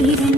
need